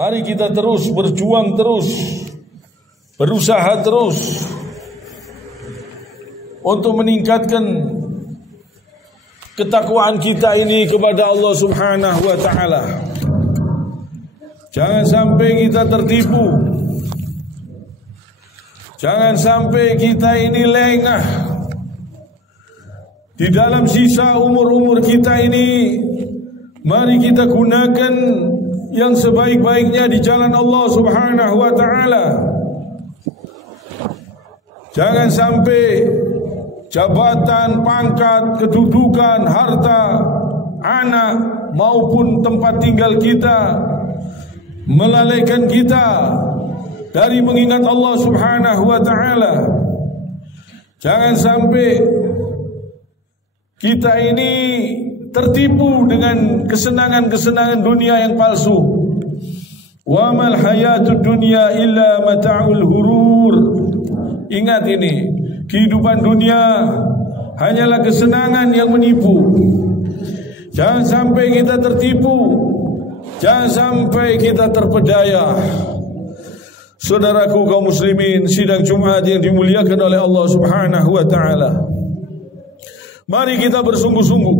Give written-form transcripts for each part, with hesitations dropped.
Mari kita terus berjuang terus, berusaha terus untuk meningkatkan ketakwaan kita ini kepada Allah Subhanahu wa taala. Jangan sampai kita tertipu. Jangan sampai kita ini lengah. Di dalam sisa umur-umur kita ini, mari kita gunakan yang sebaik-baiknya di jalan Allah Subhanahu wa taala. Jangan sampai jabatan, pangkat, kedudukan, harta, anak maupun tempat tinggal kita melalaikan kita dari mengingat Allah Subhanahu wa taala. Jangan sampai kita ini tertipu dengan kesenangan-kesenangan dunia yang palsu. Wa mal hayatud dunya illa mata'ul hurur. Ingat ini, kehidupan dunia hanyalah kesenangan yang menipu. Jangan sampai kita tertipu. Jangan sampai kita terpedaya. Saudaraku kaum muslimin, sidang Jumat yang dimuliakan oleh Allah Subhanahu wa taala. Mari kita bersungguh-sungguh.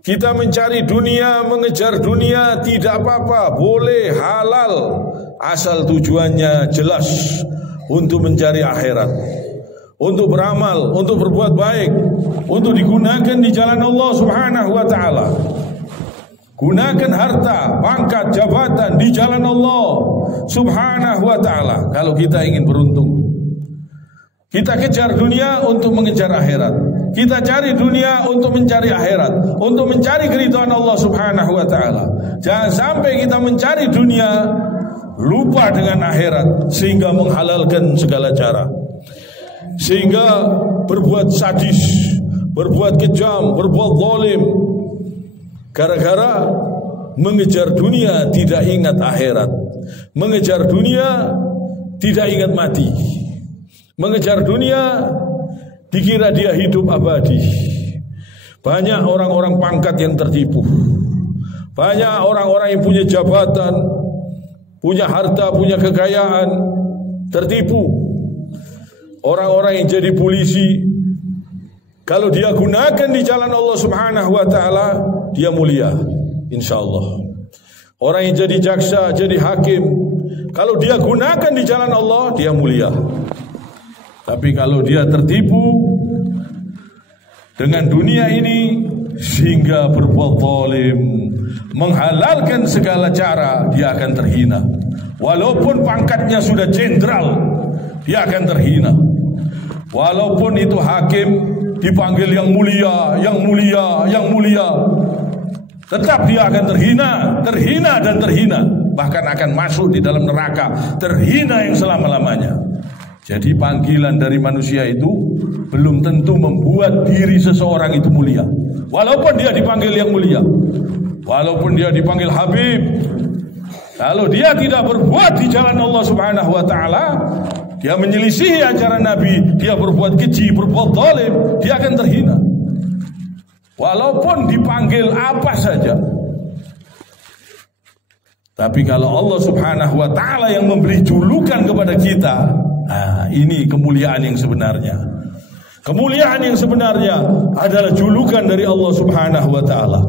Kita mencari dunia, mengejar dunia tidak apa-apa, boleh, halal, asal tujuannya jelas untuk mencari akhirat, untuk beramal, untuk berbuat baik, untuk digunakan di jalan Allah Subhanahu wa taala. Gunakan harta, pangkat, jabatan di jalan Allah Subhanahu wa taala kalau kita ingin beruntung. Kita kejar dunia untuk mengejar akhirat. Kita cari dunia untuk mencari akhirat, untuk mencari keridhaan Allah Subhanahu wa taala. Jangan sampai kita mencari dunia lupa dengan akhirat sehingga menghalalkan segala cara. Sehingga berbuat sadis, berbuat kejam, berbuat zalim gara-gara mengejar dunia tidak ingat akhirat. Mengejar dunia tidak ingat mati. Mengejar dunia dikira dia hidup abadi. Banyak orang-orang pangkat yang tertipu. Banyak orang-orang yang punya jabatan, punya harta, punya kekayaan, tertipu. Orang-orang yang jadi polisi, kalau dia gunakan di jalan Allah Subhanahu wa taala, dia mulia, insyaallah. Orang yang jadi jaksa, jadi hakim, kalau dia gunakan di jalan Allah, dia mulia. Tapi kalau dia tertipu dengan dunia ini sehingga berbuat zalim, menghalalkan segala cara, dia akan terhina. Walaupun pangkatnya sudah jenderal, dia akan terhina. Walaupun itu hakim dipanggil yang mulia, yang mulia, yang mulia, tetap dia akan terhina, terhina dan terhina. Bahkan akan masuk di dalam neraka, terhina yang selama-lamanya. Jadi panggilan dari manusia itu belum tentu membuat diri seseorang itu mulia. Walaupun dia dipanggil yang mulia, walaupun dia dipanggil Habib, kalau dia tidak berbuat di jalan Allah Subhanahu wa taala, dia menyelisihi ajaran Nabi, dia berbuat keji, berbuat zalim, dia akan terhina. Walaupun dipanggil apa saja. Tapi kalau Allah Subhanahu wa taala yang memberi julukan kepada kita, nah, ini kemuliaan yang sebenarnya. Kemuliaan yang sebenarnya adalah julukan dari Allah Subhanahu wa taala.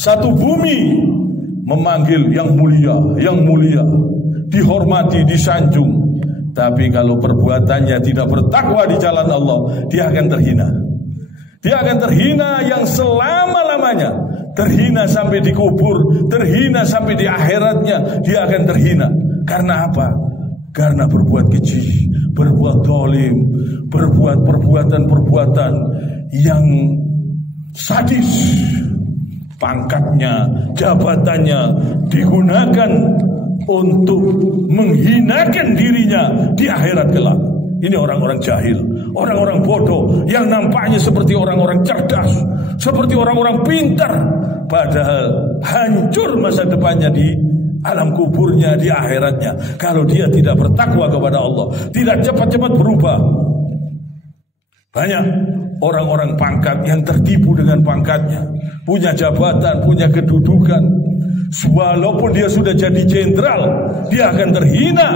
Satu bumi memanggil yang mulia, dihormati, disanjung. Tapi kalau perbuatannya tidak bertakwa di jalan Allah, dia akan terhina. Dia akan terhina yang selama-lamanya. Terhina sampai dikubur, terhina sampai di akhiratnya, dia akan terhina. Karena apa? Karena berbuat keji, berbuat zalim, berbuat perbuatan-perbuatan yang sadis. Pangkatnya, jabatannya digunakan untuk menghinakan dirinya di akhirat kelak. Ini orang-orang jahil, orang-orang bodoh yang nampaknya seperti orang-orang cerdas, seperti orang-orang pintar, padahal hancur masa depannya di alam kuburnya, di akhiratnya, kalau dia tidak bertakwa kepada Allah, tidak cepat-cepat berubah. Banyak orang-orang pangkat yang tertipu dengan pangkatnya, punya jabatan, punya kedudukan, Walaupun dia sudah jadi jenderal, dia akan terhina.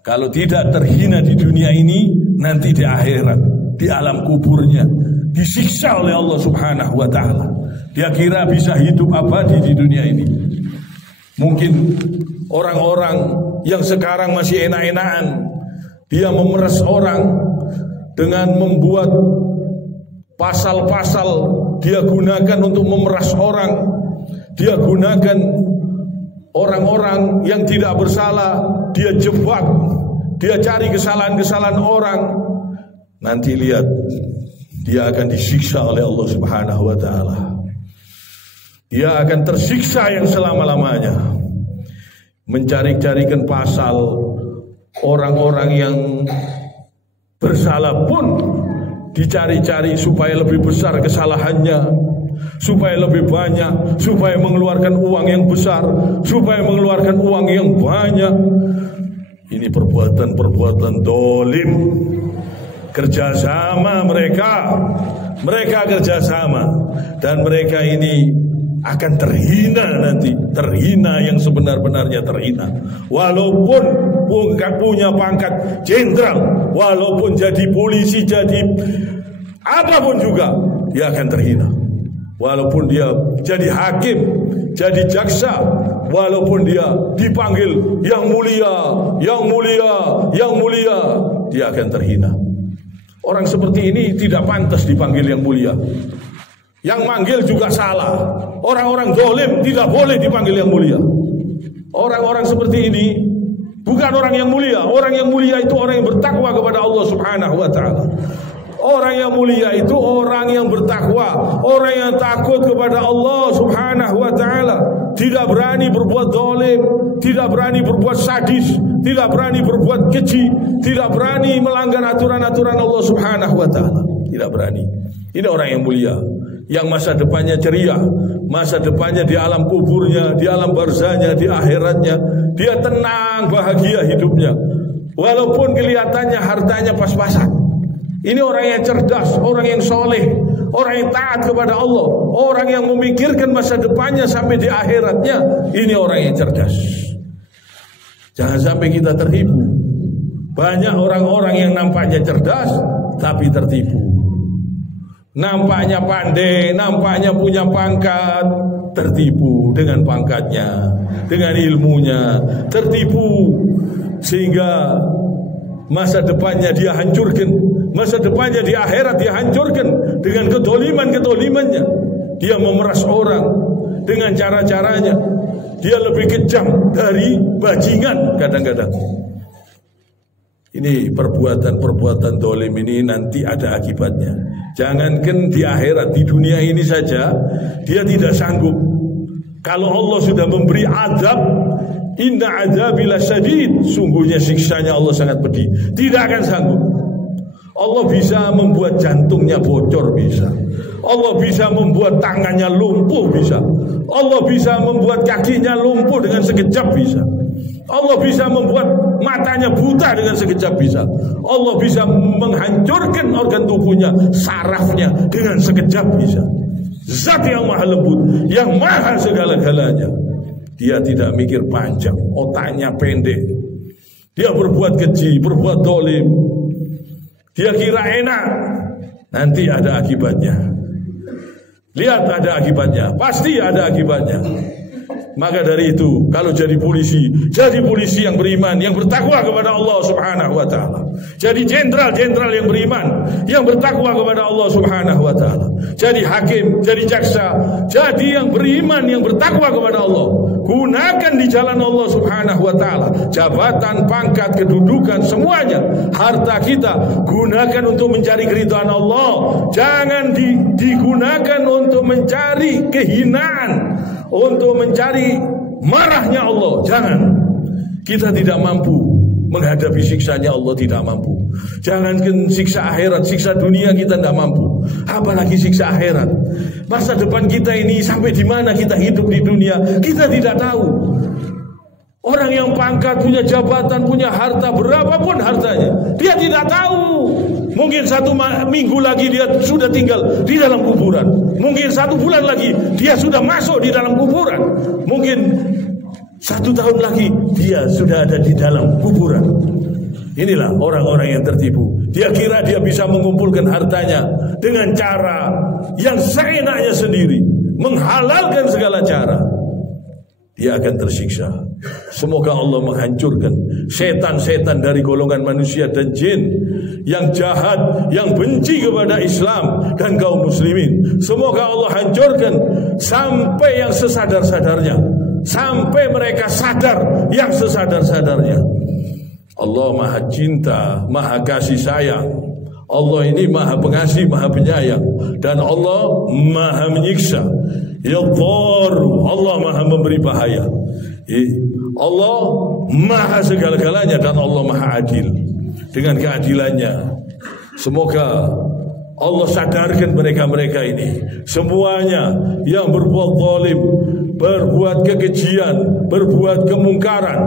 Kalau tidak terhina di dunia ini, nanti di akhirat, di alam kuburnya, disiksa oleh Allah Subhanahu wa ta'ala. Dia kira bisa hidup abadi di dunia ini. Mungkin orang-orang yang sekarang masih enak-enakan, dia memeras orang dengan membuat pasal-pasal, dia gunakan untuk memeras orang. Dia gunakan orang-orang yang tidak bersalah, dia jebak, dia cari kesalahan-kesalahan orang. Nanti lihat, dia akan disiksa oleh Allah Subhanahu wa ta'ala. Dia akan tersiksa yang selama-lamanya. Mencari-carikan pasal orang-orang yang bersalah pun dicari-cari supaya lebih besar kesalahannya, supaya lebih banyak, supaya mengeluarkan uang yang besar, supaya mengeluarkan uang yang banyak. Ini perbuatan-perbuatan dolim. Kerjasama mereka kerjasama, dan mereka ini akan terhina nanti, terhina yang sebenar-benarnya terhina. Walaupun punya pangkat jenderal, walaupun jadi polisi, jadi apapun juga, dia akan terhina. Walaupun dia jadi hakim, jadi jaksa, walaupun dia dipanggil yang mulia, yang mulia, yang mulia, dia akan terhina. Orang seperti ini tidak pantas dipanggil yang mulia. Yang manggil juga salah. Orang-orang zalim tidak boleh dipanggil yang mulia. Orang-orang seperti ini bukan orang yang mulia. Orang yang mulia itu orang yang bertakwa kepada Allah Subhanahu wa ta'ala. Orang yang mulia itu orang yang bertakwa, orang yang takut kepada Allah Subhanahu wa ta'ala. Tidak berani berbuat zalim, tidak berani berbuat sadis, tidak berani berbuat keji, tidak berani melanggar aturan-aturan Allah Subhanahu wa ta'ala. Tidak berani. Ini orang yang mulia, yang masa depannya ceria, masa depannya di alam kuburnya, di alam barzahnya, di akhiratnya, dia tenang, bahagia hidupnya. Walaupun kelihatannya hartanya pas-pasan. Ini orang yang cerdas, orang yang soleh, orang yang taat kepada Allah, orang yang memikirkan masa depannya sampai di akhiratnya. Ini orang yang cerdas. Jangan sampai kita tertipu. Banyak orang-orang yang nampaknya cerdas tapi tertipu. Nampaknya pandai, nampaknya punya pangkat, tertipu dengan pangkatnya, dengan ilmunya, tertipu sehingga masa depannya dia hancurkan, masa depannya di akhirat dia hancurkan dengan kedoliman-kedolimannya. Dia memeras orang dengan cara-caranya. Dia lebih kejam dari bajingan kadang-kadang. Ini perbuatan-perbuatan dolim ini nanti ada akibatnya. Jangankan di akhirat, di dunia ini saja dia tidak sanggup. Kalau Allah sudah memberi azab, inna adzabil syadid, sungguhnya siksanya Allah sangat pedih. Tidak akan sanggup. Allah bisa membuat jantungnya bocor, bisa. Allah bisa membuat tangannya lumpuh, bisa. Allah bisa membuat kakinya lumpuh dengan sekejap, bisa. Allah bisa membuat matanya buta dengan sekejap, bisa. Allah bisa menghancurkan organ tubuhnya, sarafnya dengan sekejap, bisa. Zat yang maha lembut, yang maha segala-galanya. Dia tidak mikir panjang, otaknya pendek. Dia berbuat keji, berbuat dolim. Dia kira enak, nanti ada akibatnya. Lihat, ada akibatnya, pasti ada akibatnya. Maka dari itu, kalau jadi polisi yang beriman, yang bertakwa kepada Allah Subhanahu wa ta'ala. Jadi jenderal yang beriman, yang bertakwa kepada Allah Subhanahu wa ta'ala. Jadi hakim, jadi jaksa, jadi yang beriman, yang bertakwa kepada Allah. Gunakan di jalan Allah Subhanahu wa ta'ala. Jabatan, pangkat, kedudukan, semuanya, harta kita gunakan untuk mencari keridhaan Allah. Jangan digunakan untuk mencari kehinaan, untuk mencari marahnya Allah. Jangan. Kita tidak mampu menghadapi siksanya Allah, tidak mampu. Jangankan siksa akhirat, siksa dunia kita tidak mampu, apalagi siksa akhirat. Masa depan kita ini sampai di mana kita hidup di dunia, kita tidak tahu. Orang yang pangkat, punya jabatan, punya harta, berapapun hartanya, dia tidak tahu. Mungkin 1 minggu lagi dia sudah tinggal di dalam kuburan. Mungkin 1 bulan lagi dia sudah masuk di dalam kuburan. Mungkin 1 tahun lagi dia sudah ada di dalam kuburan. Inilah orang-orang yang tertipu. Dia kira dia bisa mengumpulkan hartanya dengan cara yang seenaknya sendiri, menghalalkan segala cara. Dia akan tersiksa. Semoga Allah menghancurkan setan-setan dari golongan manusia dan jin yang jahat, yang benci kepada Islam dan kaum muslimin. Semoga Allah hancurkan sampai yang sesadar-sadarnya, sampai mereka sadar yang sesadar-sadarnya. Allah Maha Cinta, Maha Kasih Sayang. Allah ini Maha Pengasih, Maha Penyayang, dan Allah Maha Menyiksa. Ya Dharu, Allah Maha memberi bahaya. Allah Maha segala-galanya, dan Allah Maha Adil. Dengan keadilannya, semoga Allah sadarkan mereka-mereka ini, semuanya yang berbuat zalim, berbuat kekejian, berbuat kemungkaran,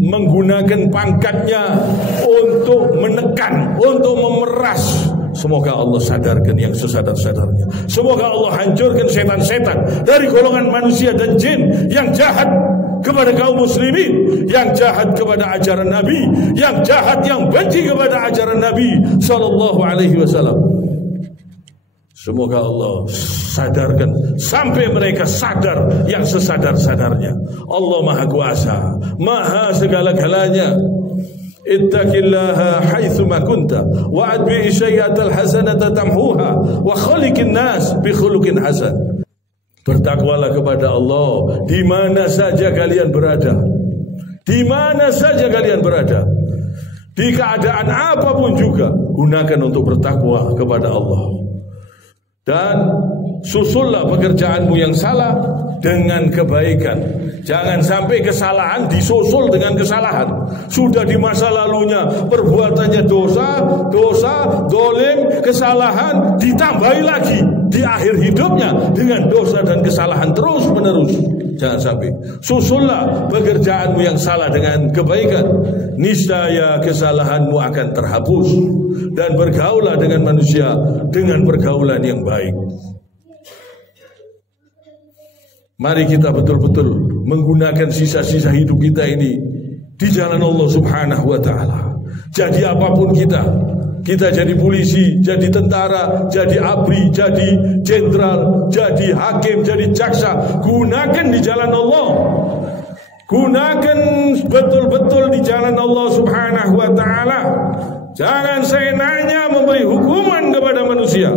menggunakan pangkatnya untuk menekan, untuk memeras. Semoga Allah sadarkan yang sesadar-sadarnya. Semoga Allah hancurkan setan-setan dari golongan manusia dan jin yang jahat kepada kaum muslimin, yang jahat kepada ajaran Nabi, yang jahat, yang benci kepada ajaran Nabi sallallahu alaihi wasallam. Semoga Allah sadarkan sampai mereka sadar yang sesadar-sadarnya. Allah Maha Kuasa, Maha segala-galanya. Ittaqillaha haitsuma kunta wa adbi sayyi'atal hasanata tamhuha wa khaliqin nas bi khuluqin hasan. Bertakwalah kepada Allah di mana saja kalian berada. Di mana saja kalian berada. Di keadaan apapun juga, gunakan untuk bertakwa kepada Allah. Dan susullah pekerjaanmu yang salah dengan kebaikan. Jangan sampai kesalahan disusul dengan kesalahan. Sudah di masa lalunya perbuatannya dosa, dolim, kesalahan, ditambahi lagi di akhir hidupnya dengan dosa dan kesalahan terus menerus. Jangan sampai. Susullah pekerjaanmu yang salah dengan kebaikan. Niscaya kesalahanmu akan terhapus. Dan bergaulah dengan manusia dengan pergaulan yang baik. Mari kita betul-betul menggunakan sisa-sisa hidup kita ini di jalan Allah Subhanahu wa ta'ala. Jadi apapun kita jadi polisi, jadi tentara, jadi ABRI, jadi jenderal, jadi hakim, jadi jaksa, gunakan di jalan Allah. Gunakan betul-betul di jalan Allah Subhanahu wa ta'ala. Jangan seenaknya memberi hukuman kepada manusia.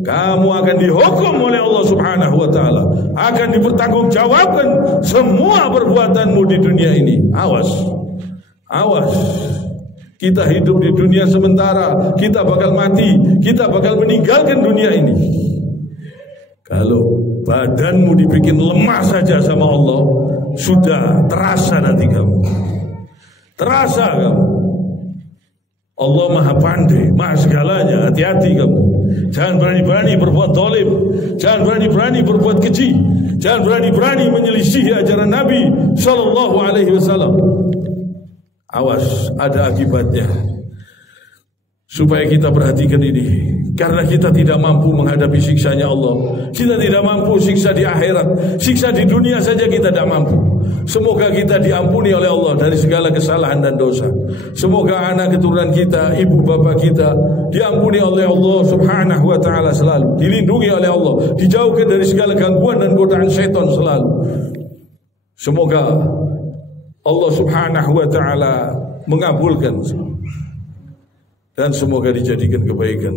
Kamu akan dihukum oleh Allah Subhanahu wa ta'ala. Akan dipertanggungjawabkan semua perbuatanmu di dunia ini. Awas. Awas. Kita hidup di dunia sementara. Kita bakal mati. Kita bakal meninggalkan dunia ini. Kalau badanmu dibikin lemah saja sama Allah, sudah terasa nanti kamu. Terasa kamu. Allah Maha Pandai, Maha segalanya. Hati-hati kamu. Jangan berani-berani berbuat zalim. Jangan berani-berani berbuat keji. Jangan berani-berani menyelisihi ajaran Nabi sallallahu alaihi wasallam. Awas, ada akibatnya. Supaya kita perhatikan ini. Karena kita tidak mampu menghadapi siksanya Allah. Kita tidak mampu siksa di akhirat. Siksa di dunia saja kita tidak mampu. Semoga kita diampuni oleh Allah dari segala kesalahan dan dosa. Semoga anak keturunan kita, ibu bapak kita diampuni oleh Allah Subhanahu wa ta'ala selalu. Dilindungi oleh Allah. Dijauhkan dari segala gangguan dan godaan syaitan selalu. Semoga Allah Subhanahu wa ta'ala mengabulkan. Dan semoga dijadikan kebaikan.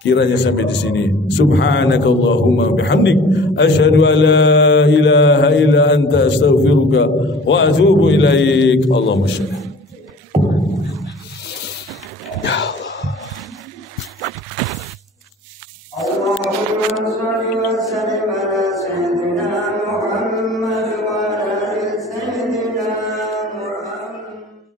Kiranya sampai di sini. Subhanakallahumma bihamdik asyhadu an la ilaha illa anta astaghfiruka wa atubu ilaik. Allahumma shalli. Ya Allah. Allahumma shalli wa sallim ala